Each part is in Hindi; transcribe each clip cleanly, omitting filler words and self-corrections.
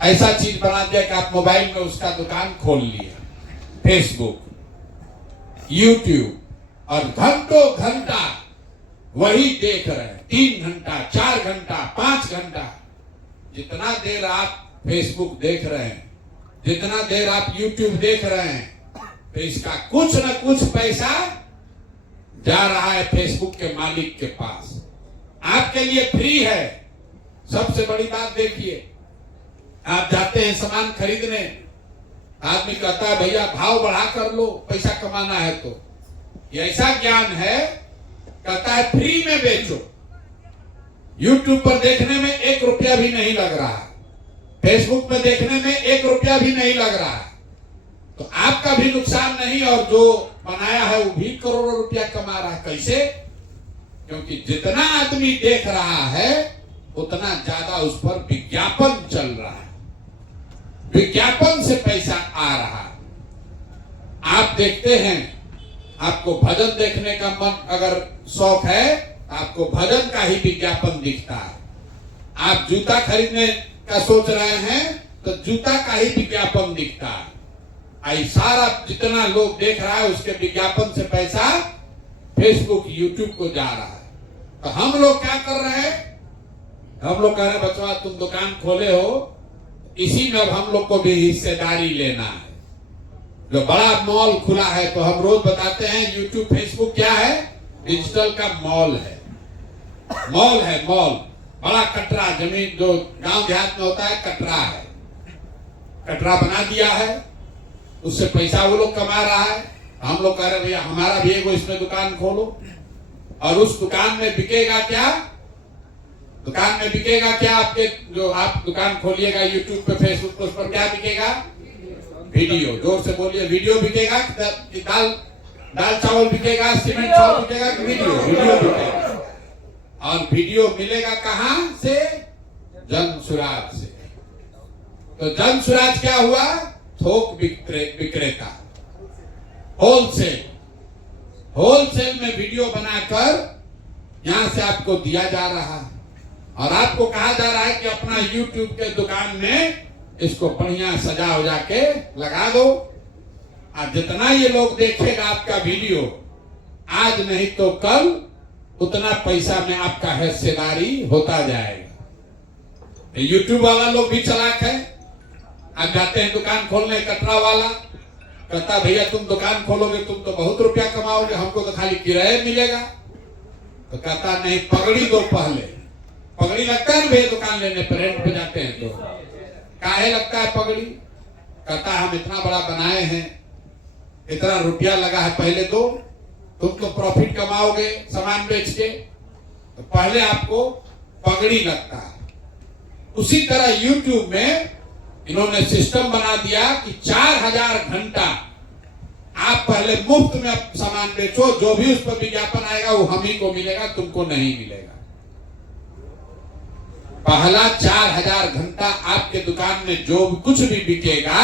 ऐसा चीज बना दिया कि आप मोबाइल में उसका दुकान खोल लिया, फेसबुक, यूट्यूब, और घंटों घंटा वही देख रहे हैं। 3 घंटा, 4 घंटा, 5 घंटा, जितना देर आप फेसबुक देख रहे हैं, जितना देर आप यूट्यूब देख रहे हैं, तो इसका कुछ न कुछ पैसा जा रहा है फेसबुक के मालिक के पास। आपके लिए फ्री है। सबसे बड़ी बात देखिए, आप जाते हैं सामान खरीदने, आदमी कहता है भैया भाव बढ़ा कर लो, पैसा कमाना है। तो ये ऐसा ज्ञान है, कहता है फ्री में बेचो। यूट्यूब पर देखने में 1 रुपया भी नहीं लग रहा है, फेसबुक में देखने में 1 रुपया भी नहीं लग रहा है, तो आपका भी नुकसान नहीं, और जो बनाया है वो भी करोड़ों रुपया कमा रहा है। कैसे? क्योंकि जितना आदमी देख रहा है उतना ज्यादा उस पर विज्ञापन चल रहा है, विज्ञापन से पैसा आ रहा है। आप देखते हैं, आपको भजन देखने का मन अगर शौक है, आपको भजन का ही विज्ञापन दिखता है। आप जूता खरीदने का सोच रहे हैं तो जूता का ही विज्ञापन दिखता है। आई सारा जितना लोग देख रहा है उसके विज्ञापन से पैसा फेसबुक, यूट्यूब को जा रहा है। तो हम लोग क्या कर रहे हैं? हम लोग कह रहे हैं बचवा तुम दुकान खोले हो, इसी में अब हम लोग को भी हिस्सेदारी लेना है। जो बड़ा मॉल खुला है, तो हम रोज बताते हैं यूट्यूब, फेसबुक क्या है? डिजिटल का मॉल है। मॉल है, मॉल, बड़ा कटरा, जमीन जो गांव देहात में होता है कटरा है, कटरा बना दिया है, उससे पैसा वो लोग कमा रहा है। हम लोग कह रहे भैया हमारा भी एगो इसमें दुकान खोलो, और उस दुकान में बिकेगा क्या? दुकान में बिकेगा क्या? आपके जो आप दुकान खोलिएगा यूट्यूब पे, फेसबुक पे, उस पर क्या बिकेगा? वीडियो। जोर से बोलिए, वीडियो बिकेगा कि दाल चावल बिकेगा, सीमेंट चावल बिकेगा कि वीडियो? वीडियो बिकेगा। और वीडियो मिलेगा कहां से? जन सुराज से। तो जन सुराज क्या हुआ? थोक विक्रेता, होलसेल। होलसेल में वीडियो बनाकर यहां से आपको दिया जा रहा है, और आपको कहा जा रहा है कि अपना यूट्यूब के दुकान में इसको बढ़िया सजा हो जाके लगा दो। और जितना ये लोग देखेगा आपका वीडियो, आज नहीं तो कल, उतना पैसा में आपका हिस्सेदारी होता जाएगा। यूट्यूब वाला लोग भी चालाक है। आप जाते हैं दुकान खोलने, कटरा वाला कहता भैया तुम दुकान खोलोगे तुम तो बहुत रुपया कमाओगे, हमको तो खाली किराया मिलेगा। तो कहता नहीं, पगड़ी दो पहले। पगड़ी लगता है ना भैया दुकान लेने पर, रेंट पे जाते हैं तो काहे लगता है पगड़ी? कहता हम इतना बड़ा बनाए हैं, इतना रुपया लगा है, पहले दो, तुम तो प्रॉफिट कमाओगे सामान बेच के, तो पहले आपको पगड़ी लगता है। उसी तरह यूट्यूब में इन्होंने सिस्टम बना दिया कि 4000 घंटा आप पहले मुफ्त में सामान बेचो, जो भी उस पर विज्ञापन आएगा वो हम ही को मिलेगा, तुमको नहीं मिलेगा। पहला 4000 घंटा आपके दुकान में जो कुछ भी बिकेगा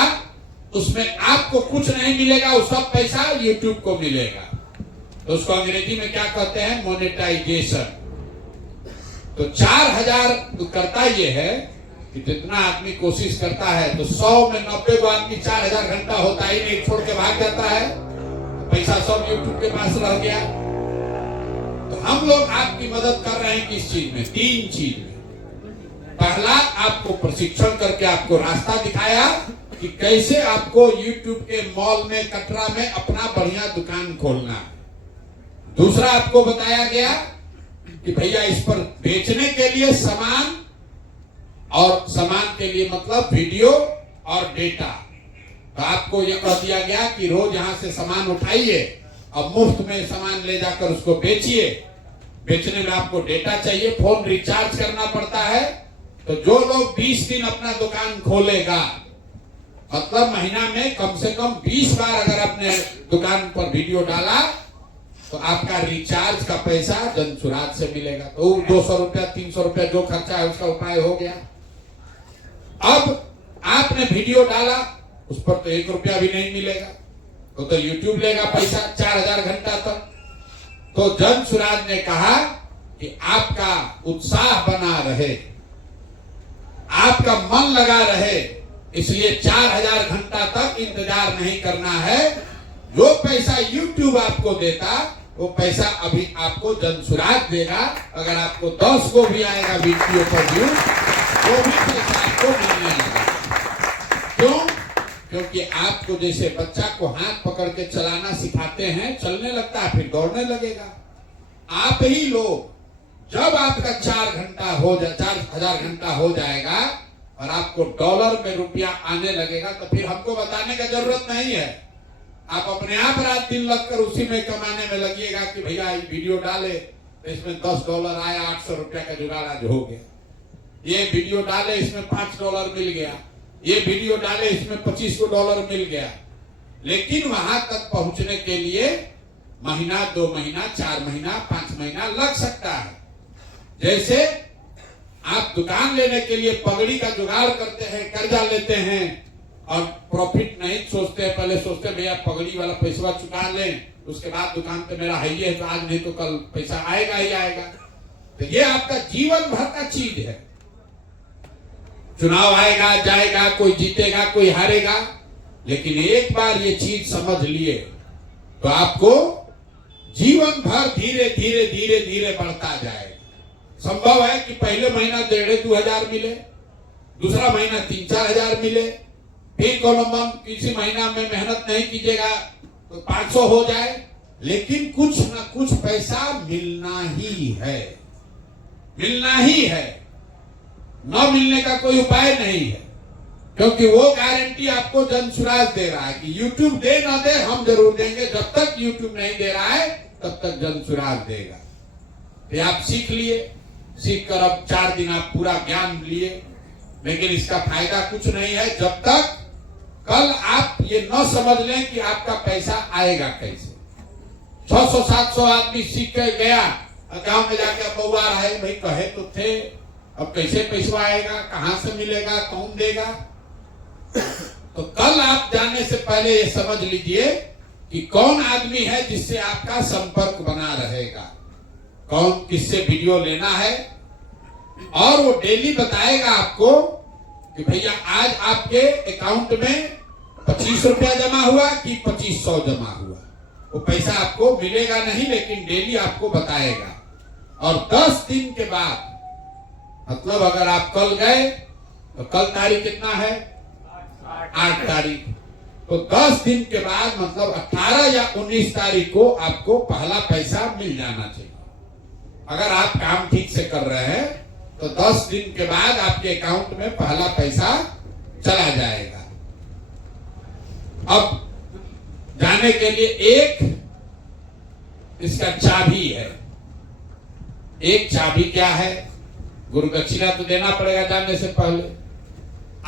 उसमें आपको कुछ नहीं मिलेगा, वो सब पैसा यूट्यूब को मिलेगा। तो उसको अंग्रेजी में क्या कहते हैं? मोनेटाइजेशन। तो 4000 तो करता ये है कि जितना आदमी कोशिश करता है, तो 100 में 90 को आदमी 4000 घंटा होता ही नहीं, छोड़ के भाग जाता है, तो पैसा सब यूट्यूब के पास रह गया। तो हम लोग आपकी मदद कर रहे हैं किस चीज में? 3 चीज में। पहला, आपको प्रशिक्षण करके आपको रास्ता दिखाया कि कैसे आपको यूट्यूब के मॉल में, कटरा में अपना बढ़िया दुकान खोलना है। दूसरा, आपको बताया गया कि भैया इस पर बेचने के लिए सामान, और सामान के लिए मतलब वीडियो और डेटा। तो आपको यह कह दिया गया कि रोज यहां से सामान उठाइए और मुफ्त में सामान ले जाकर उसको बेचिए। बेचने में आपको डेटा चाहिए, फोन रिचार्ज करना पड़ता है। तो जो लोग 20 दिन अपना दुकान खोलेगा, मतलब महीना में कम से कम 20 बार अगर आपने दुकान पर वीडियो डाला, तो आपका रिचार्ज का पैसा जनसुराज से मिलेगा। तो 200 रुपया, 300 रुपया जो खर्चा है उसका उपाय हो गया। अब आपने वीडियो डाला, उस पर तो 1 रुपया भी नहीं मिलेगा, तो यूट्यूब लेगा पैसा 4000 घंटा तक। तो जनसुराज ने कहा कि आपका उत्साह बना रहे, आपका मन लगा रहे, इसलिए 4000 घंटा तक इंतजार नहीं करना है। जो पैसा YouTube आपको देता वो पैसा अभी आपको जनसुराज देगा। अगर आपको 10 को भी आएगा वीडियो पर व्यू, वो भी पैसा आपको मिलने लगेगा। क्यों? क्योंकि आपको जैसे बच्चा को हाथ पकड़ के चलाना सिखाते हैं, चलने लगता है, फिर दौड़ने लगेगा। आप ही लोग जब आपका 4000 घंटा हो जाएगा और आपको डॉलर में रुपया आने लगेगा, तो फिर हमको बताने का जरूरत नहीं है। आप अपने आप रात दिन लगकर उसी में कमाने में लगिएगा कि भैया ये वीडियो डाले तो इसमें $10 आया, 800 रुपया का जुगाड़ आज हो गया। ये वीडियो डाले इसमें $5 मिल गया, ये वीडियो डाले इसमें $25 मिल गया। लेकिन वहां तक पहुंचने के लिए महीना, 2 महीना, 4 महीना, 5 महीना लग सकता है। जैसे आप दुकान लेने के लिए पगड़ी का जुगाड़ करते हैं, कर्जा लेते हैं और प्रॉफिट नहीं सोचते हैं, पहले सोचते हैं भैया पगड़ी वाला पैसा चुका लें, उसके बाद दुकान पे मेरा है ही है, तो आज नहीं तो कल पैसा आएगा ही आएगा। तो ये आपका जीवन भर का चीज है। चुनाव आएगा जाएगा, कोई जीतेगा कोई हारेगा, लेकिन एक बार ये चीज समझ लिए तो आपको जीवन भर धीरे धीरे धीरे धीरे बढ़ता जाएगा। संभव है कि पहले महीना 1500-2000 हजार मिले, दूसरा महीना 3-4 हजार मिले, फिर किसी महीना में मेहनत नहीं कीजिएगा तो 500 हो जाए, लेकिन कुछ ना कुछ पैसा मिलना ही है, मिलना ही है। न मिलने का कोई उपाय नहीं है, क्योंकि वो गारंटी आपको जनसुराज दे रहा है कि YouTube दे ना दे, हम जरूर देंगे। जब तक YouTube नहीं दे रहा है तब तक जनसुराज देगा। तो आप सीख लिए, सीख कर अब 4 दिन आप पूरा ज्ञान लिए, लेकिन इसका फायदा कुछ नहीं है जब तक कल आप ये न समझ लें कि आपका पैसा आएगा कैसे। 600-700 आदमी सीख कर गया, गांव में जाकर बउआ रहा है, भाई कहे तो थे, अब कैसे पैसा आएगा, कहां से मिलेगा, कौन देगा। तो कल आप जाने से पहले ये समझ लीजिए कि कौन आदमी है जिससे आपका संपर्क बना रहेगा, कौन किससे वीडियो लेना है, और वो डेली बताएगा आपको कि भैया आज आपके अकाउंट में 25 रुपया जमा हुआ कि 2500 जमा हुआ। वो पैसा आपको मिलेगा नहीं, लेकिन डेली आपको बताएगा। और 10 दिन के बाद, मतलब अगर आप कल गए तो कल तारीख कितना है, 8 तारीख, तो 10 दिन के बाद मतलब 18 या 19 तारीख को आपको पहला पैसा मिल जाना चाहिए। अगर आप काम ठीक से कर रहे हैं तो 10 दिन के बाद आपके अकाउंट में पहला पैसा चला जाएगा। अब जाने के लिए एक इसका चाबी है। एक चाबी क्या है? गुरु दक्षिणा तो देना पड़ेगा जाने से पहले।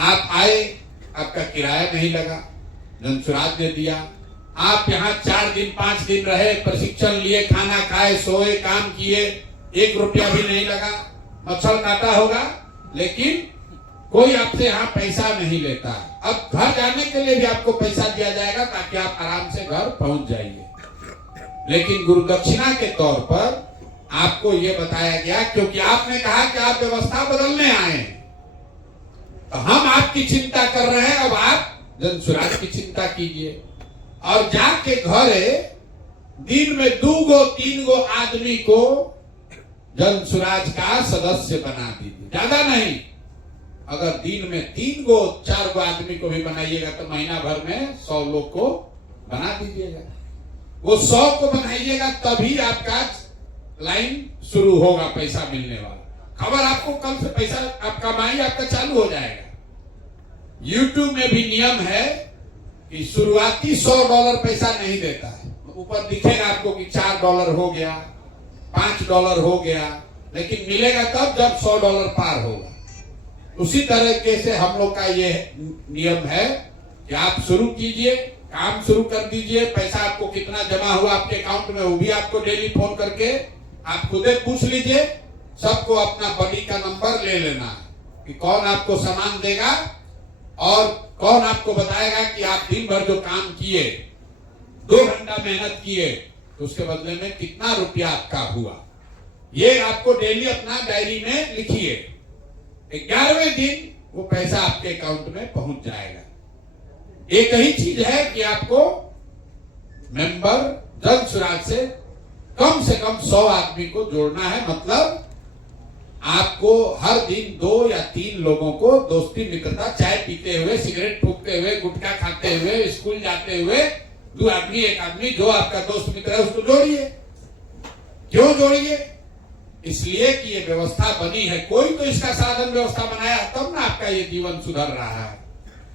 आप आए, आपका किराया नहीं लगा, जनसुराज ने दिया। आप यहाँ 4 दिन 5 दिन रहे, प्रशिक्षण लिए, खाना खाए, सोए, काम किए, 1 रुपया भी नहीं लगा। मच्छर काटा होगा, लेकिन कोई आपसे यहाँ पैसा नहीं लेता। अब घर जाने के लिए भी आपको पैसा दिया जाएगा ताकि आप आराम से घर पहुंच जाइए। लेकिन गुरु दक्षिणा के तौर पर आपको ये बताया गया, क्योंकि आपने कहा कि आप व्यवस्था बदलने आए हैं, तो हम आपकी चिंता कर रहे हैं। अब आप जनसुराज की चिंता कीजिए और जाके घरे दिन में 2-3 आदमी को जनसुराज का सदस्य बना दीजिए, ज्यादा नहीं। अगर दिन में 3-4 आदमी को भी बनाइएगा तो महीना भर में 100 लोग को बना दीजिएगा। वो 100 को बनाइएगा तभी आपका लाइन शुरू होगा, पैसा मिलने वाला। खबर आपको कल से पैसा आपका कमाई आपका चालू हो जाएगा। YouTube में भी नियम है कि शुरुआती $100 पैसा नहीं देता है। ऊपर दिखेगा आपको कि $4 हो गया, $5 हो गया, लेकिन मिलेगा तब जब $100 पार होगा। उसी तरीके से हम लोग का ये नियम है कि आप शुरू कीजिए, काम शुरू कर दीजिए। पैसा आपको कितना जमा हुआ आपके अकाउंट में वो भी आपको डेली फोन करके आप खुद पूछ लीजिए। सबको अपना बडी का नंबर ले लेना है कि कौन आपको सामान देगा और कौन आपको बताएगा कि आप दिन भर जो काम किए, 2 घंटा मेहनत किए, तो उसके बदले में कितना रुपया आपका हुआ। ये आपको डेली अपना डायरी में लिखिए। 11वें दिन वो पैसा आपके अकाउंट में पहुंच जाएगा। एक ही चीज है कि आपको मेंबर जन सुराज से कम 100 आदमी को जोड़ना है। मतलब आपको हर दिन 2 या 3 लोगों को दोस्ती मित्रता, चाय पीते हुए, सिगरेट फूकते हुए, गुटखा खाते हुए, स्कूल जाते हुए 2 आदमी 1 आदमी जो आपका दोस्त मित्र है उसको जोड़िए। क्यों जोड़िए? इसलिए कि ये व्यवस्था बनी है, कोई तो इसका साधन व्यवस्था बनाया तब ना आपका ये जीवन सुधर रहा है।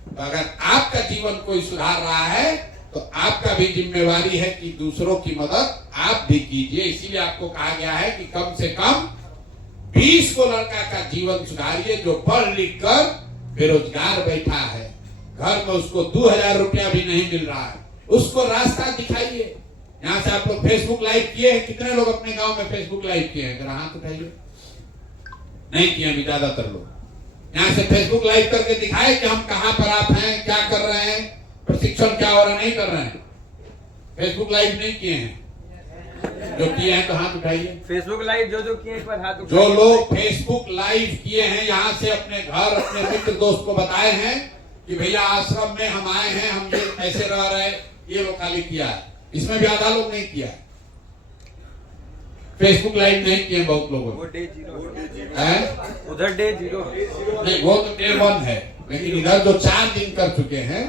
तो अगर आपका जीवन कोई सुधार रहा है तो आपका भी जिम्मेवारी है कि दूसरों की मदद आप भी कीजिए। इसीलिए आपको कहा गया है कि कम से कम 20 को लड़का का जीवन सुधारिए जो पढ़ लिख कर बेरोजगार बैठा है, घर में उसको 2000 रुपया भी नहीं मिल रहा है, उसको रास्ता दिखाइए। यहां से आप लोग फेसबुक लाइव किए हैं? कितने लोग अपने गांव में फेसबुक लाइव किए हैं? जरा हाथ उठाइए। नहीं किए अभी ज्यादातर लोग। यहां से फेसबुक लाइव करके दिखाए कि हम कहां पर आप हैं, क्या कर रहे हैं, प्रशिक्षण क्या हो रहा, नहीं कर रहे हैं। फेसबुक लाइव नहीं किए हैं? जो किए हैं तो हाथ उठाइए। फेसबुक लाइव जो किए एक बार हाथ जो लोग फेसबुक लाइव किए हैं, यहाँ से अपने घर, अपने मित्र दोस्त को बताए हैं कि भैया आश्रम में हम आए हैं, हम ये ऐसे रह रहे, ये लोग खाली किया है। इसमें भी आधा लोग नहीं किया। फेसबुक लाइव नहीं किए बहुत लोगों वो डे 0 है, उधर डे 0 नहीं, वो तो डे 1 है। लेकिन इधर जो 4 दिन कर चुके हैं,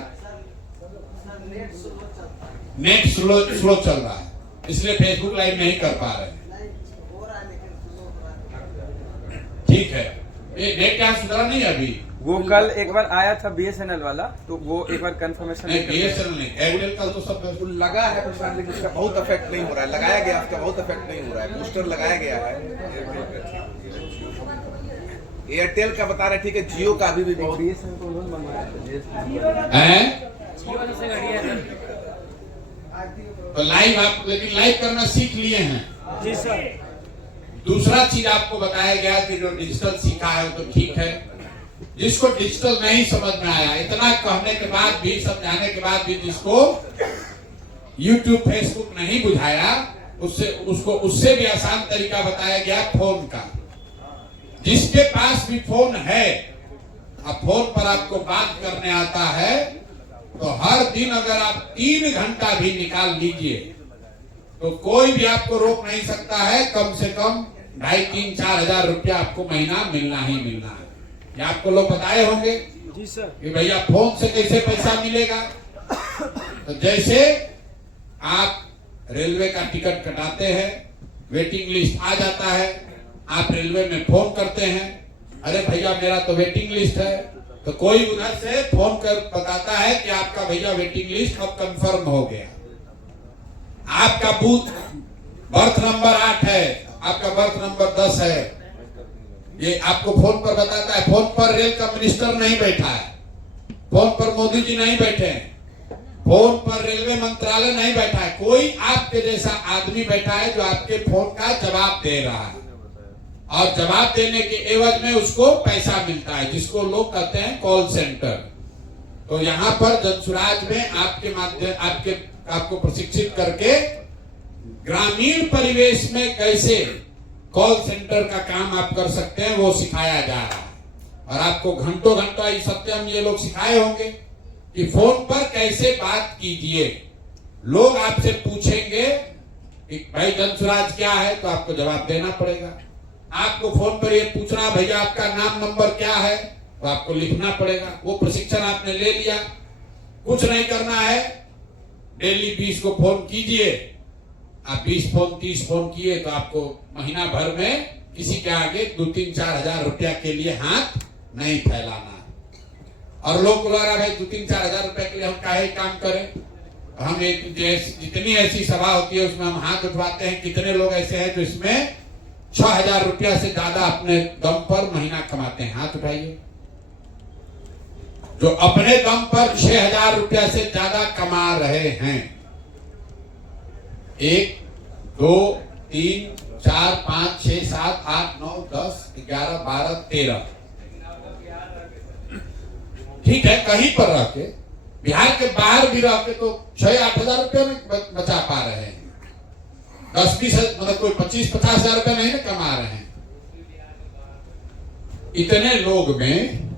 नेट स्लो चल रहा है, इसलिए फेसबुक लाइव नहीं कर पा रहे हैं। ठीक है, ये नेट क्या सुधरा नहीं अभी? वो कल एक बार आया था BSNL वाला, तो वो एक बार कंफर्मेशन नहीं, BSNL नहीं, एयरटेल का तो सब लगा है प्रशांत, लेकिन उसका बहुत इफेक्ट नहीं हो रहा है। लगाया गया, उसका बहुत इफेक्ट नहीं हो रहा है। बूस्टर लगाया गया है एयरटेल का, बता रहे ठीक है। जियो का अभी भी बहुत BSNL को उन्होंने मंगवाया तो लाइव आप लेकिन लाइव करना सीख लिए हैं। जी सर। दूसरा चीज आपको बताया गया कि जो डिजिटल सीखा है वो तो ठीक है, जिसको डिजिटल नहीं समझ में आया, इतना कहने के बाद भी, समझाने के बाद भी जिसको YouTube फेसबुक नहीं बुझाया, उससे भी आसान तरीका बताया गया फोन का। जिसके पास भी फोन है, अब फोन पर आपको बात करने आता है, तो हर दिन अगर आप 3 घंटा भी निकाल लीजिए तो कोई भी आपको रोक नहीं सकता है। कम से कम 2,500-4 हजार रुपया आपको महीना मिलना ही मिलना है। ये आपको लोग बताए होंगे जी सर कि भैया फोन से कैसे पैसा मिलेगा। तो जैसे आप रेलवे का टिकट कटाते हैं, वेटिंग लिस्ट आ जाता है, आप रेलवे में फोन करते हैं, अरे भैया मेरा तो वेटिंग लिस्ट है, तो कोई उधर से फोन कर बताता है कि आपका भैया वेटिंग लिस्ट अब कंफर्म हो गया, आपका बूथ बर्थ नंबर 8 है, आपका बर्थ नंबर 10 है। ये आपको फोन पर बताता है। फोन पर रेल का मिनिस्टर नहीं बैठा है, फोन पर मोदी जी नहीं बैठे हैं, फोन पर रेलवे मंत्रालय नहीं बैठा है, कोई आपके जैसा आदमी बैठा है जो आपके फोन का जवाब दे रहा है, और जवाब देने के एवज में उसको पैसा मिलता है, जिसको लोग कहते हैं कॉल सेंटर। तो यहाँ पर जनसुराज में आपके माध्यम आपको प्रशिक्षित करके ग्रामीण परिवेश में कैसे कॉल सेंटर का काम आप कर सकते हैं वो सिखाया जा रहा है। और आपको घंटों घंटा इस सत्यम ये लोग सिखाए होंगे कि फोन पर कैसे बात कीजिए। लोग आपसे पूछेंगे कि भाई जनसुराज क्या है, तो आपको जवाब देना पड़ेगा। आपको फोन पर ये पूछना भैया आपका नाम नंबर क्या है, तो आपको लिखना पड़ेगा। वो प्रशिक्षण आपने ले लिया, कुछ नहीं करना है, डेली 20 को फोन कीजिए। आप 20 फोन 30 फोन किए तो आपको महीना भर में किसी के आगे 2-3-4 हजार रुपया के लिए हाथ नहीं फैलाना। और लोग बोल रहा भाई 2-3-4 हजार रुपया के लिए हम काहे काम करें। हम एक जितनी ऐसी सभा होती है उसमें हम हाथ उठवाते हैं। कितने लोग ऐसे हैं जो इसमें 6,000 रुपया से ज्यादा अपने दम पर महीना कमाते हैं? हाथ उठाइए। जो अपने दम पर 6,000 रुपया से ज्यादा कमा रहे हैं। 1 2 3 4 5 6 7 8 9 10 11 12 13 ठीक है। कहीं पर रह के, बिहार के बाहर भी रह के तो 6-8 हजार रुपया में बचा पा रहे हैं। 10-20 मतलब कोई 25-50 हजार रुपया नहीं ना कमा रहे हैं। इतने लोग में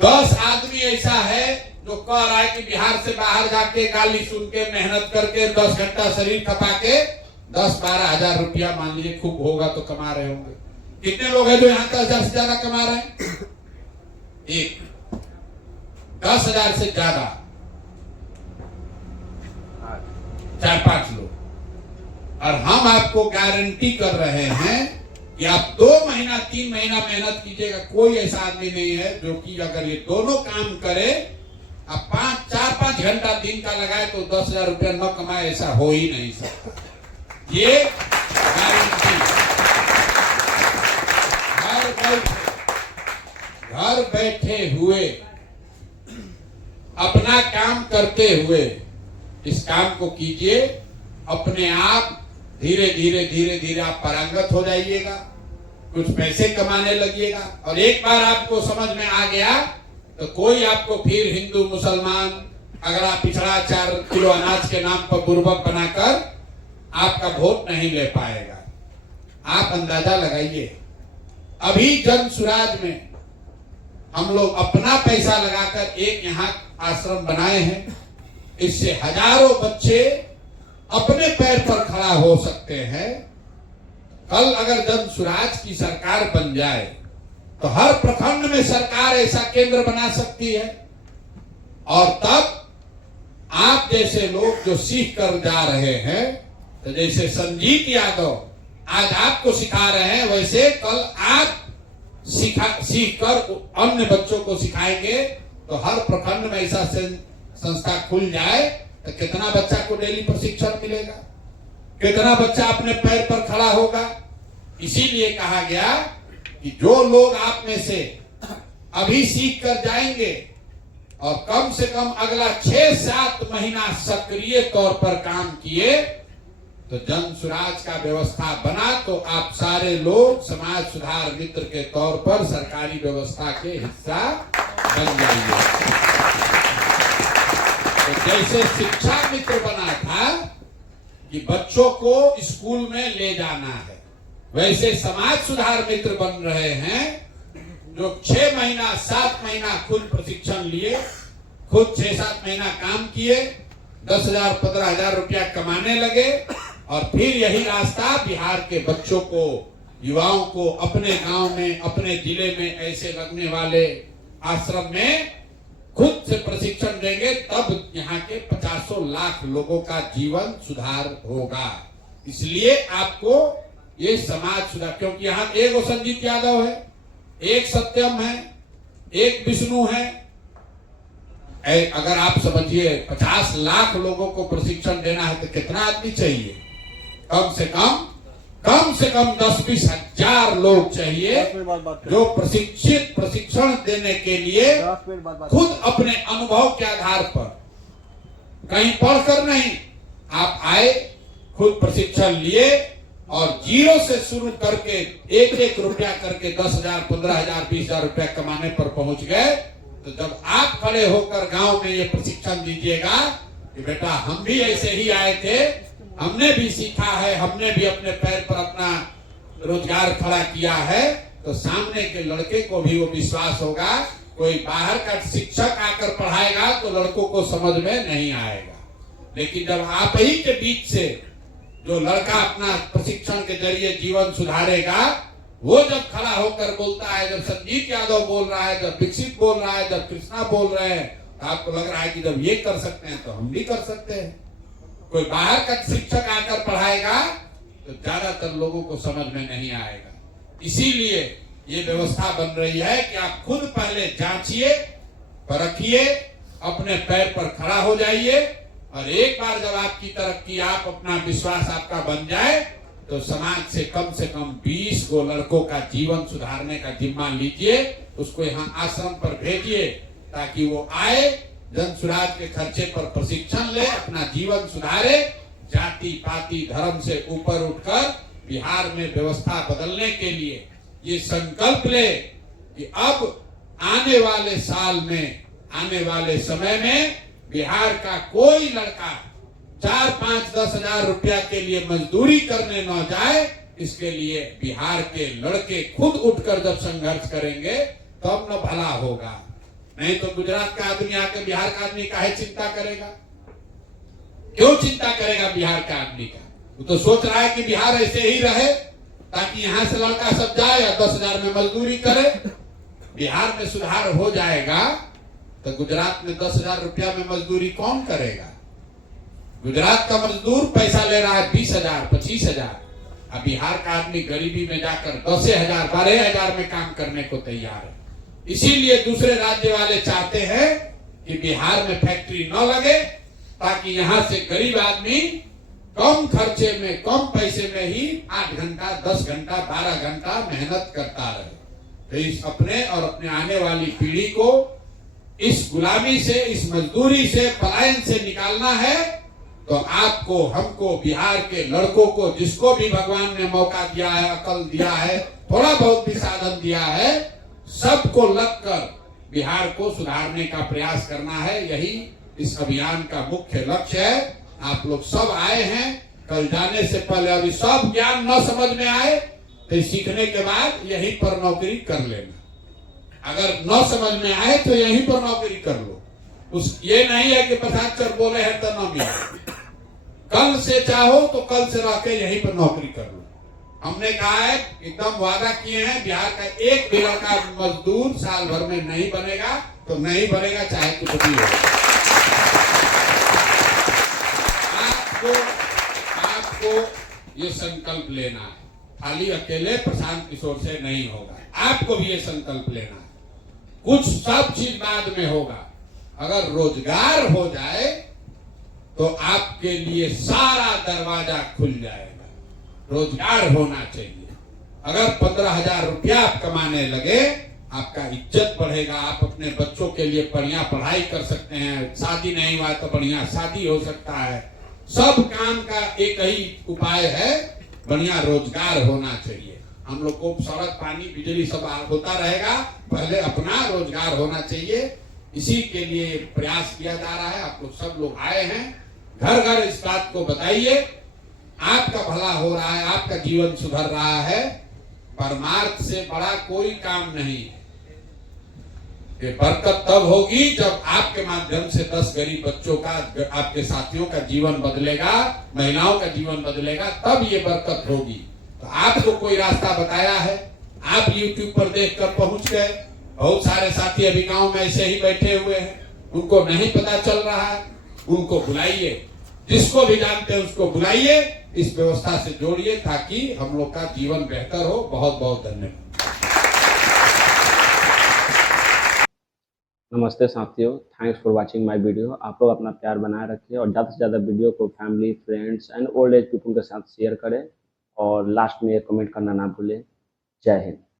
10 आदमी ऐसा है जो कह रहा है कि बिहार से बाहर जाके गाली सुन के मेहनत करके 10 घंटा शरीर खपा के 10-12 हजार रुपया मान लीजिए खूब होगा तो कमा रहे होंगे। कितने लोग हैं जो यहाँ 10,000 से ज्यादा कमा रहे हैं? एक 10,000 से ज्यादा 4-5 लोग। और हम आपको गारंटी कर रहे हैं कि आप 2 महीना 3 महीना मेहनत कीजिएगा, कोई ऐसा आदमी नहीं है जो कि अगर ये दोनों काम करे, आप 4-5 घंटा दिन का लगाए तो 10,000 रुपया न कमाए, ऐसा हो ही नहीं सकता। ये गारंटी। घर बैठे हुए अपना काम करते हुए इस काम को कीजिए, अपने आप धीरे धीरे आप पारंगत हो जाइएगा, कुछ पैसे कमाने लगिएगा। और एक बार आपको समझ में आ गया तो कोई आपको फिर हिंदू मुसलमान, अगर आप पिछड़ा 4 किलो अनाज के नाम पर बुर्बक बनाकर आपका वोट नहीं ले पाएगा। आप अंदाजा लगाइए, अभी जन सुराज में हम लोग अपना पैसा लगाकर एक यहाँ आश्रम बनाए हैं, इससे हजारों बच्चे अपने पैर पर खड़ा हो सकते हैं। कल अगर जन सुराज की सरकार बन जाए तो हर प्रखंड में सरकार ऐसा केंद्र बना सकती है। और तब आप जैसे लोग जो सीख कर जा रहे हैं, तो जैसे संजीत यादव आज आपको सिखा रहे हैं, वैसे कल आप सीख कर अन्य बच्चों को सिखाएंगे। तो हर प्रखंड में ऐसा संस्था खुल जाए तो कितना बच्चा को डेली प्रशिक्षण मिलेगा, कितना बच्चा अपने पैर पर खड़ा होगा। इसीलिए कहा गया कि जो लोग आप में से अभी सीख कर जाएंगे और कम से कम अगला 6-7 महीना सक्रिय तौर पर काम किए तो जन सुराज का व्यवस्था बना, तो आप सारे लोग समाज सुधार मित्र के तौर पर सरकारी व्यवस्था के हिस्सा बन जाइए। तो जैसे शिक्षा मित्र बना था कि बच्चों को स्कूल में ले जाना है, वैसे समाज सुधार मित्र बन रहे हैं जो 6 महीना 7 महीना खुद प्रशिक्षण लिए, खुद 6-7 महीना काम किए, 10,000 15,000 रुपया कमाने लगे। और फिर यही रास्ता बिहार के बच्चों को, युवाओं को अपने गांव में, अपने जिले में ऐसे लगने वाले आश्रम में खुद से प्रशिक्षण देंगे, तब यहाँ के 50 लाख लोगों का जीवन सुधार होगा। इसलिए आपको ये समाज सुधार, क्योंकि यहाँ एक वो संजीत यादव है, एक सत्यम है, एक विष्णु है। अगर आप समझिए 50 लाख लोगों को प्रशिक्षण देना है तो कितना आदमी चाहिए? कम से कम 10-20 हजार लोग चाहिए जो प्रशिक्षण देने के लिए खुद अपने अनुभव के आधार पर, कहीं पढ़कर नहीं, आप आए, खुद प्रशिक्षण लिए और 0 से शुरू करके 1-1 रुपया करके 10,000 15,000 20,000 रुपया कमाने पर पहुंच गए। तो जब आप खड़े होकर गांव में ये प्रशिक्षण दीजिएगा कि बेटा हम भी ऐसे ही आए थे, हमने भी सीखा है, हमने भी अपने पैर पर अपना रोजगार खड़ा किया है, तो सामने के लड़के को भी वो विश्वास होगा। कोई बाहर का शिक्षक आकर पढ़ाएगा तो लड़कों को समझ में नहीं आएगा, लेकिन जब आप ही के बीच से जो लड़का अपना प्रशिक्षण के जरिए जीवन सुधारेगा, वो जब खड़ा होकर बोलता है, जब संजीत यादव बोल रहा है, जब विकसित बोल रहा है, जब कृष्णा बोल रहे हैं, तो आपको लग रहा है कि जब ये कर सकते हैं तो हम भी कर सकते हैं। कोई बाहर का शिक्षक आकर पढ़ाएगा तो ज्यादातर लोगों को समझ में नहीं आएगा। इसीलिए ये व्यवस्था बन रही है कि आप खुद पहले जांचिए, परखिए, अपने पैर पर खड़ा हो जाइए, और एक बार जब आपकी तरक्की, आप अपना विश्वास आपका बन जाए, तो समाज से कम 20 गो लड़कों का जीवन सुधारने का जिम्मा लीजिए, उसको यहाँ आश्रम पर भेजिए ताकि वो आए, जन सुराज के खर्चे पर प्रशिक्षण ले, अपना जीवन सुधारे, जाति पाति धर्म से ऊपर उठकर बिहार में व्यवस्था बदलने के लिए ये संकल्प ले कि अब आने वाले साल में, आने वाले समय में बिहार का कोई लड़का 4-5-10 हजार रुपया के लिए मजदूरी करने न जाए, इसके लिए बिहार के लड़के खुद उठकर जब संघर्ष करेंगे तब न भला होगा। नहीं तो गुजरात का आदमी आके बिहार का आदमी काहे चिंता करेगा? क्यों चिंता करेगा बिहार का आदमी का? वो तो सोच रहा है कि बिहार ऐसे ही रहे ताकि यहां से लड़का सब जाए या 10,000 में मजदूरी करे। बिहार में सुधार हो जाएगा तो गुजरात में 10,000 रुपया में मजदूरी कौन करेगा? गुजरात का मजदूर पैसा ले रहा है 20,000 25,000। अब बिहार का आदमी गरीबी में जाकर 10,000 12,000 में काम करने को तैयार है। इसीलिए दूसरे राज्य वाले चाहते हैं कि बिहार में फैक्ट्री न लगे ताकि यहां से गरीब आदमी कम खर्चे में कम पैसे में ही 8 घंटा 10 घंटा 12 घंटा मेहनत करता रहे। तो इस अपने और अपने आने वाली पीढ़ी को इस गुलामी से, इस मजदूरी से, पलायन से निकालना है तो आपको, हमको, बिहार के लड़कों को, जिसको भी भगवान ने मौका दिया है, अकल दिया है, थोड़ा बहुत भी साधन दिया है, सबको लगकर बिहार को सुधारने का प्रयास करना है। यही इस अभियान का मुख्य लक्ष्य है। आप लोग सब आए हैं। कल जाने से पहले अभी सब ज्ञान न समझ में आए तो सीखने के बाद यहीं पर नौकरी कर लेना। अगर न समझ में आए तो यहीं पर नौकरी कर लो। ये नहीं है कि प्रसाद सर बोले हैं तो न मिले। कल से चाहो तो कल से रह के यहीं पर नौकरी कर लो। हमने कहा है, एकदम वादा किए हैं, बिहार का एक भी लड़का मजदूर साल भर में नहीं बनेगा तो नहीं बनेगा, चाहे कुछ भी हो। आपको ये संकल्प लेना है। खाली अकेले प्रशांत किशोर से नहीं होगा, आपको भी ये संकल्प लेना है। कुछ सब चीज बाद में होगा। अगर रोजगार हो जाए तो आपके लिए सारा दरवाजा खुल जाएगा। रोजगार होना चाहिए। अगर 15,000 रुपया आप कमाने लगे, आपका इज्जत बढ़ेगा। आप अपने बच्चों के लिए बढ़िया पढ़ाई कर सकते हैं। शादी नहीं हुआ तो बढ़िया शादी हो सकता है। सब काम का एक ही उपाय है, बढ़िया रोजगार होना चाहिए। हम लोग को सड़क, पानी, बिजली सब होता रहेगा, पहले अपना रोजगार होना चाहिए। इसी के लिए प्रयास किया जा रहा है। आप लोग सब लोग आए हैं, घर घर इस बात को बताइए। आपका भला हो रहा है, आपका जीवन सुधर रहा है। परमार्थ से बड़ा कोई काम नहीं है। ये बरकत तब होगी जब आपके माध्यम से 10 गरीब बच्चों का, आपके साथियों का जीवन बदलेगा, महिलाओं का जीवन बदलेगा, तब ये बरकत होगी। तो आपको कोई रास्ता बताया है, आप YouTube पर देखकर पहुंच गए। बहुत सारे साथी अभी गांव में ऐसे ही बैठे हुए हैं, उनको नहीं पता चल रहा है, उनको बुलाइए। जिसको भी जानते हैं उसको बुलाइए, इस व्यवस्था से जोड़िए ताकि हम लोग का जीवन बेहतर हो। बहुत बहुत धन्यवाद। नमस्ते साथियों, thanks for watching my video. आप लोग अपना प्यार बनाए रखिए और ज़्यादा से ज़्यादा वीडियो को family, friends and old age people के साथ शेयर करें और लास्ट में एक कमेंट करना ना भूलें। जय हिंद।